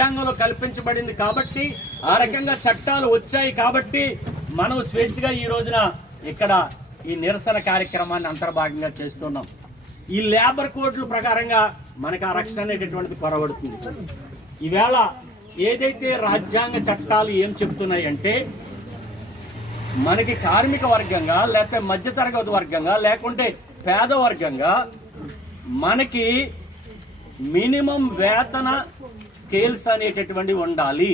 రాజ్యాంగంలో కల్పించబడింది కాబట్టి, ఆ రకంగా చట్టాలు వచ్చాయి కాబట్టి మనం స్వేచ్ఛగా ఈ రోజున ఇక్కడ ఈ నిరసన కార్యక్రమాన్ని అంతర్భాగంగా చేస్తున్నాం. ఈ లేబర్ కోడ్ల ప్రకారంగా మనకు ఆ రక్షణ అనేటటువంటిది కొరబడుతుంది. ఈవేళ ఏదైతే రాజ్యాంగ చట్టాలు ఏం చెప్తున్నాయి అంటే, మనకి కార్మిక వర్గంగా, లేకపోతే మధ్యతరగతి వర్గంగా, లేకుంటే పేద వర్గంగా మనకి మినిమం వేతన స్కేల్స్ అనేటటువంటివి ఉండాలి.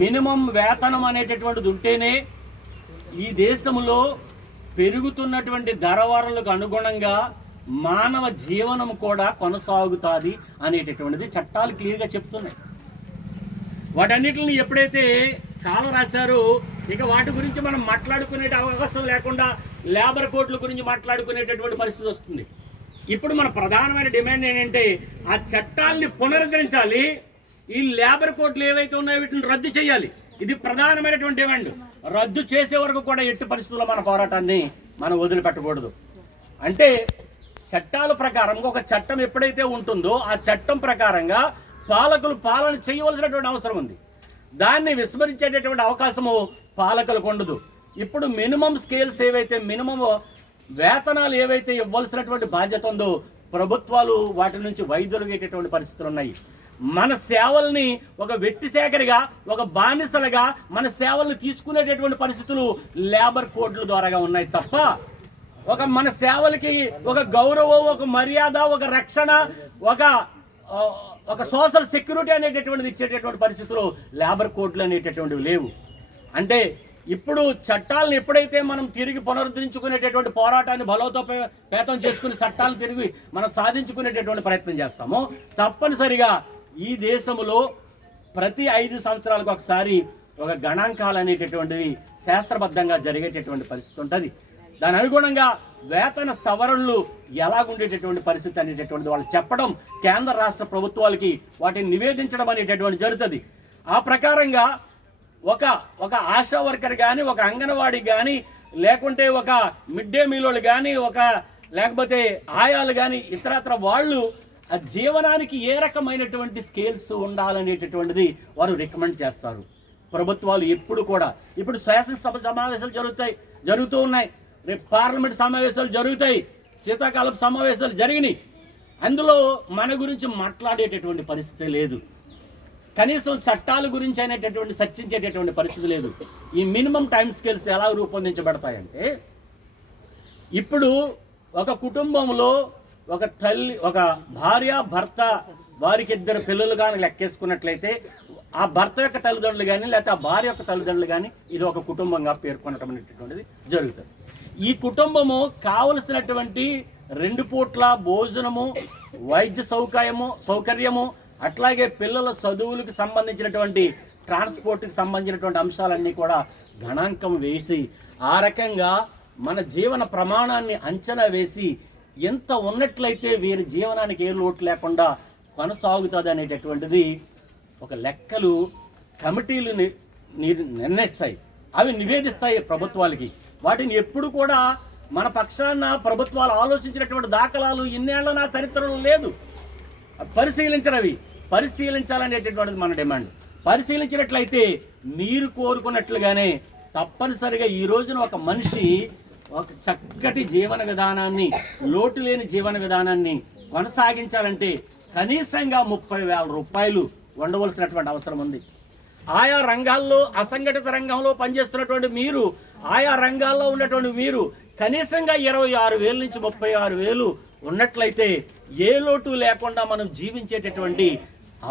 మినిమం వేతనం అనేటటువంటిది ఉంటేనే ఈ దేశంలో పెరుగుతున్నటువంటి ధరవరలకు అనుగుణంగా మానవ జీవనం కూడా కొనసాగుతుంది అనేటటువంటిది చట్టాలు క్లియర్గా చెప్తున్నాయి. వాటన్నిటిని ఎప్పుడైతే కాలం రాశారో ఇక వాటి గురించి మనం మాట్లాడుకునే అవకాశం లేకుండా లేబర్ కోడ్ల గురించి మాట్లాడుకునేటటువంటి పరిస్థితి వస్తుంది. ఇప్పుడు మన ప్రధానమైన డిమాండ్ ఏంటంటే ఆ చట్టాలని పునరుద్ధరించాలి. ఈ లేబర్ కోడ్లు ఏవైతే ఉన్నాయో వీటిని రద్దు చేయాలి. ఇది ప్రధానమైనటువంటి డిమాండ్. రద్దు చేసే వరకు కూడా ఎట్టి పరిస్థితుల్లో మన పోరాటాన్ని మనం వదిలిపెట్టకూడదు. అంటే చట్టాల ప్రకారం ఒక చట్టం ఎప్పుడైతే ఉంటుందో ఆ చట్టం ప్రకారంగా పాలకులు పాలన చేయవలసినటువంటి అవసరం ఉంది. దాన్ని విస్మరించేటటువంటి అవకాశము పాలకులకు ఉండదు. ఇప్పుడు మినిమం స్కేల్స్ ఏవైతే, మినిమం వేతనాలు ఏవైతే ఇవ్వాల్సినటువంటి బాధ్యత ఉందో ప్రభుత్వాలు వాటి నుంచి వైదొలిగేటటువంటి పరిస్థితులు ఉన్నాయి. మన సేవల్ని ఒక వెట్టి సేకరిగా, ఒక బానిసలుగా మన సేవలను తీసుకునేటటువంటి పరిస్థితులు లేబర్ కోడ్ల ద్వారాగా ఉన్నాయి తప్ప ఒక మన సేవలకి ఒక గౌరవం, ఒక మర్యాద, ఒక రక్షణ, ఒక సోషల్ సెక్యూరిటీ అనేటటువంటిది ఇచ్చేటటువంటి పరిస్థితులు లేబర్ కోడ్లు అనేటటువంటివి లేవు. అంటే ఇప్పుడు చట్టాలను ఎప్పుడైతే మనం తిరిగి పునరుద్ధరించుకునేటటువంటి పోరాటాన్ని బలోపేతం చేసుకుని చట్టాలను తిరిగి మనం సాధించుకునేటటువంటి ప్రయత్నం చేస్తామో తప్పనిసరిగా ఈ దేశంలో ప్రతి 5 సంవత్సరాలకు ఒకసారి ఒక గణాంకాలు అనేటటువంటివి శాస్త్రబద్ధంగా జరిగేటటువంటి పరిస్థితి ఉంటుంది. దాని అనుగుణంగా వేతన సవరణలు ఎలాగుండేటటువంటి పరిస్థితి అనేటటువంటిది వాళ్ళు చెప్పడం, కేంద్ర రాష్ట్ర ప్రభుత్వాలకి వాటిని నివేదించడం అనేటటువంటి జరుగుతుంది. ఆ ప్రకారంగా ఒక ఆశా వర్కర్ కానీ, ఒక అంగన్వాడీ కానీ, లేకుంటే ఒక మిడ్ డే మీల్ కానీ, లేకపోతే ఆయాలు కానీ, ఇతరత్ర వాళ్ళు ఆ జీవనానికి ఏ రకమైనటువంటి స్కేల్స్ ఉండాలనేటటువంటిది వారు రికమెండ్ చేస్తారు. ప్రభుత్వాలు ఎప్పుడు కూడా, ఇప్పుడు శాసనసభ సమావేశాలు జరుగుతూ ఉన్నాయి, రేపు పార్లమెంట్ సమావేశాలు జరుగుతాయి, శీతాకాలపు సమావేశాలు జరిగినాయి. అందులో మన గురించి మాట్లాడేటటువంటి పరిస్థితి లేదు. కనీసం చట్టాల గురించి అనేటటువంటి చర్చించేటటువంటి పరిస్థితి లేదు. ఈ మినిమం టైం స్కేల్స్ ఎలా రూపొందించబడతాయంటే, ఇప్పుడు ఒక కుటుంబంలో ఒక తల్లి, ఒక భార్య, భర్త, వారికి 2 పిల్లలు కానీ లెక్కేసుకున్నట్లయితే ఆ భర్త యొక్క తల్లిదండ్రులు కానీ, లేకపోతే ఆ భార్య యొక్క తల్లిదండ్రులు కానీ ఇది ఒక కుటుంబంగా పేర్కొనటం అనేటటువంటిది జరుగుతుంది. ఈ కుటుంబము కావలసినటువంటి 2 పూట్ల భోజనము, వైద్య సౌకర్యము, అట్లాగే పిల్లల చదువులకు సంబంధించినటువంటి ట్రాన్స్పోర్ట్కి సంబంధించినటువంటి అంశాలన్నీ కూడా గణాంకం వేసి ఆ రకంగా మన జీవన ప్రమాణాన్ని అంచనా వేసి ఎంత ఉన్నట్లయితే వీరి జీవనానికి ఏ లోటు లేకుండా కొనసాగుతుంది అనేటటువంటిది ఒక లెక్కలు కమిటీలు నిర్ణయిస్తాయి, అవి నివేదిస్తాయి ప్రభుత్వాలకి. వాటిని ఎప్పుడు కూడా మన పక్షాన ప్రభుత్వాలు ఆలోచించినటువంటి దాఖలాలు ఇన్నేళ్ల నా చరిత్రలో లేదు. పరిశీలించాలనేటటువంటిది మన డిమాండ్. పరిశీలించినట్లయితే మీరు కోరుకున్నట్లుగానే తప్పనిసరిగా ఈ రోజున ఒక మనిషి ఒక చక్కటి జీవన విధానాన్ని, లోటు లేని జీవన విధానాన్ని కొనసాగించాలంటే కనీసంగా 30,000 రూపాయలు ఉండవలసినటువంటి అవసరం ఉంది. ఆయా రంగాల్లో, అసంఘటిత రంగంలో పనిచేస్తున్నటువంటి మీరు, ఆయా రంగాల్లో ఉన్నటువంటి మీరు కనీసంగా 26,000 నుంచి 36,000 ఉన్నట్లయితే ఏ లోటు లేకుండా మనం జీవించేటటువంటి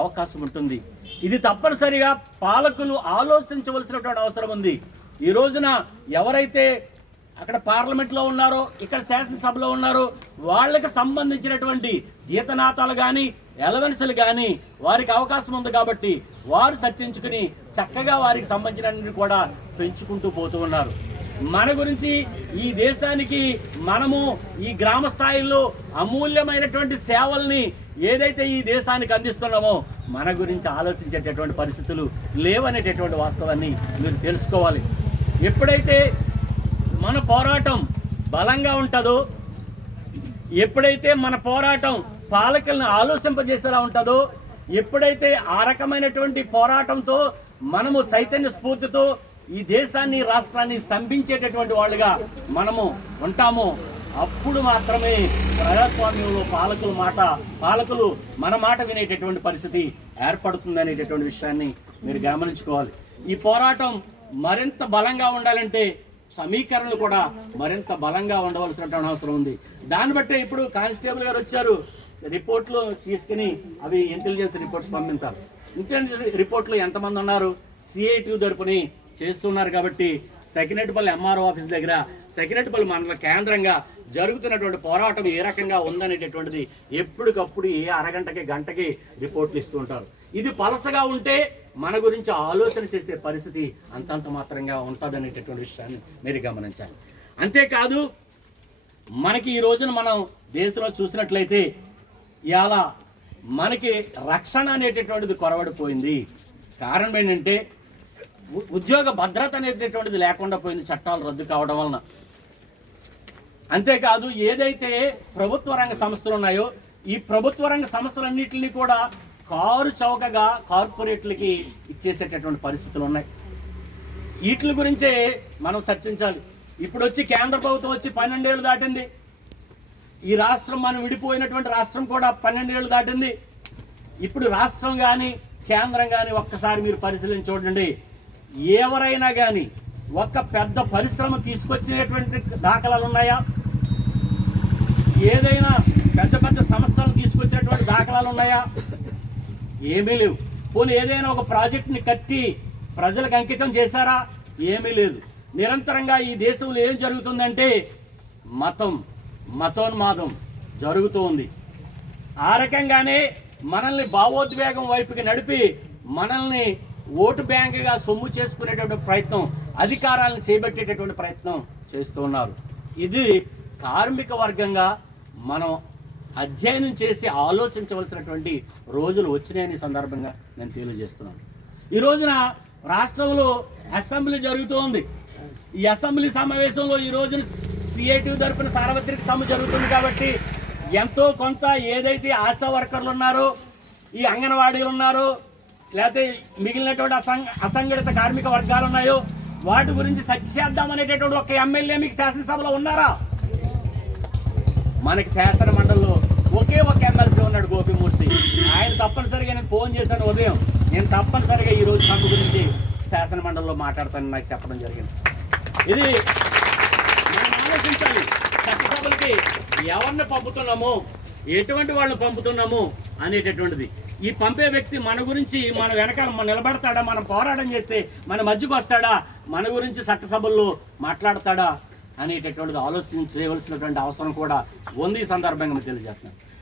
అవకాశం ఉంటుంది. ఇది తప్పనిసరిగా పాలకులు ఆలోచించవలసినటువంటి అవసరం ఉంది. ఈ రోజున ఎవరైతే అక్కడ పార్లమెంట్లో ఉన్నారో, ఇక్కడ శాసనసభలో ఉన్నారో, వాళ్ళకి సంబంధించినటువంటి జీతనాతాలు కానీ, ఎలవెన్సులు కానీ వారికి అవకాశం ఉంది కాబట్టి వారు చర్చించుకుని చక్కగా వారికి సంబంధించినవి కూడా పెంచుకుంటూ పోతూ ఉన్నారు. మన గురించి ఈ దేశానికి మనము ఈ గ్రామ స్థాయిలో అమూల్యమైనటువంటి సేవల్ని ఏదైతే ఈ దేశానికి అందిస్తున్నామో మన గురించి ఆలోచించేటటువంటి పరిస్థితులు లేవనేటటువంటి వాస్తవాన్ని మీరు తెలుసుకోవాలి. ఎప్పుడైతే మన పోరాటం బలంగా ఉంటుందో, ఎప్పుడైతే మన పోరాటం పాలకులను ఆలోచింపజేసేలా ఉంటుందో, ఎప్పుడైతే ఆ రకమైనటువంటి పోరాటంతో మనము చైతన్య స్ఫూర్తితో ఈ దేశాన్ని రాష్ట్రాన్ని స్తంభించేటటువంటి వాళ్ళుగా మనము ఉంటామో అప్పుడు మాత్రమే ప్రజాస్వామ్యంలో పాలకులు మన మాట వినేటటువంటి పరిస్థితి ఏర్పడుతుంది అనేటటువంటి విషయాన్ని మీరు గమనించుకోవాలి. ఈ పోరాటం మరింత బలంగా ఉండాలంటే సమీకరణలు కూడా మరింత బలంగా ఉండవలసినటువంటి అవసరం ఉంది. దాన్ని బట్టే ఇప్పుడు కానిస్టేబుల్ గారు వచ్చారు, రిపోర్ట్లు తీసుకుని అవి ఇంటెలిజెన్స్ రిపోర్ట్స్ పంపిస్తారు. ఇంటెలిజెన్స్ రిపోర్ట్లు ఎంతమంది ఉన్నారు, సిఐటి తరపుని చేస్తున్నారు. కాబట్టి సెక్రటరీపల్లి ఎంఆర్ఓ ఆఫీస్ దగ్గర సెక్రటరీపల్లి మండల కేంద్రంగా జరుగుతున్నటువంటి పోరాటం ఏ రకంగా ఉందనేటటువంటిది ఎప్పటికప్పుడు ఏ అరగంటకి గంటకి రిపోర్ట్లు ఇస్తూ ఉంటారు. ఇది పలసగా ఉంటే మన గురించి ఆలోచన చేసే పరిస్థితి అంతంత మాత్రంగా ఉంటుందనేటటువంటి విషయాన్ని మీరు గమనించాలి. అంతేకాదు మనకి ఈ రోజున మనం దేశంలో చూసినట్లయితే ఇవాళ మనకి రక్షణ అనేటటువంటిది కొరవడిపోయింది. కారణం ఏంటంటే ఉద్యోగ భద్రత అనేటటువంటిది లేకుండా పోయింది చట్టాలు రద్దు కావడం వలన. అంతేకాదు ఏదైతే ప్రభుత్వ రంగ సంస్థలు ఉన్నాయో ఈ ప్రభుత్వ రంగ సంస్థలన్నింటినీ కూడా కారు చౌకగా కార్పొరేట్లకి ఇచ్చేసేటటువంటి పరిస్థితులు ఉన్నాయి. వీటి గురించే మనం చర్చించాలి. ఇప్పుడు వచ్చి కేంద్ర ప్రభుత్వం వచ్చి 12 ఏళ్ళు దాటింది. ఈ రాష్ట్రం మనం విడిపోయినటువంటి రాష్ట్రం కూడా 12 ఏళ్ళు దాటింది. ఇప్పుడు రాష్ట్రం కానీ కేంద్రం కానీ ఒక్కసారి మీరు పరిశీలించి చూడండి. ఎవరైనా కానీ ఒక పెద్ద పరిశ్రమ తీసుకొచ్చినటువంటి దాఖలాలు ఉన్నాయా? ఏదైనా పెద్ద పెద్ద సంస్థలు తీసుకొచ్చినటువంటి దాఖలాలు ఉన్నాయా? ఏమీ లేవు. పోనీ ఏదైనా ఒక ప్రాజెక్టుని కట్టి ప్రజలకు అంకితం చేశారా? ఏమీ లేదు. నిరంతరంగా ఈ దేశంలో ఏం జరుగుతుందంటే మతోన్మాదం జరుగుతూ ఉంది. ఆ రకంగానే మనల్ని భావోద్వేగం వైపుకి నడిపి మనల్ని ఓటు బ్యాంకుగా సొమ్ము చేసుకునేటువంటి ప్రయత్నం, అధికారాలను చేపట్టేటటువంటి ప్రయత్నం చేస్తూ ఉన్నారు. ఇది కార్మిక వర్గంగా మనం అధ్యయనం చేసి ఆలోచించవలసినటువంటి రోజులు వచ్చినాయని సందర్భంగా నేను తెలియజేస్తున్నాను. ఈ రోజున రాష్ట్రంలో అసెంబ్లీ జరుగుతోంది. ఈ అసెంబ్లీ సమావేశంలో ఈ రోజున సిఐటి తరపున సార్వత్రిక సమ్మె జరుగుతుంది. కాబట్టి ఎంతో కొంత ఏదైతే ఆశా వర్కర్లు ఉన్నారో, ఈ అంగన్వాడీలు ఉన్నారో, లేకపోతే మిగిలినటువంటి అసంఘటిత కార్మిక వర్గాలు ఉన్నాయో వాటి గురించి సత్యేద్దామనేటటువంటి ఒక ఎమ్మెల్యే మీకు శాసనసభలో ఉన్నారా? మనకి శాసన మండలిలో ఒకే ఒక ఎమ్మెల్సీ ఉన్నాడు, గోపిమూర్తి. ఆయన తప్పనిసరిగా నేను ఫోన్ చేశాను ఉదయం, నేను తప్పనిసరిగా ఈరోజు సమ్మె గురించి శాసన మండలిలో మాట్లాడతానని నాకు చెప్పడం జరిగింది. ఇది మనం ఆలోచించాలి. చట్టసభలకి ఎవరిని పంపుతున్నాము, ఎటువంటి వాళ్ళని పంపుతున్నాము అనేటటువంటిది. ఈ పంపే వ్యక్తి మన గురించి మన వెనకాల నిలబడతాడా, మనం పోరాటం చేస్తే మన మధ్యకు వస్తాడా, మన గురించి చట్టసభల్లో మాట్లాడతాడా అనేటటువంటిది ఆలోచించవలసినటువంటి అవసరం కూడా ఉంది. ఈ సందర్భంగా తెలియజేస్తున్నాను.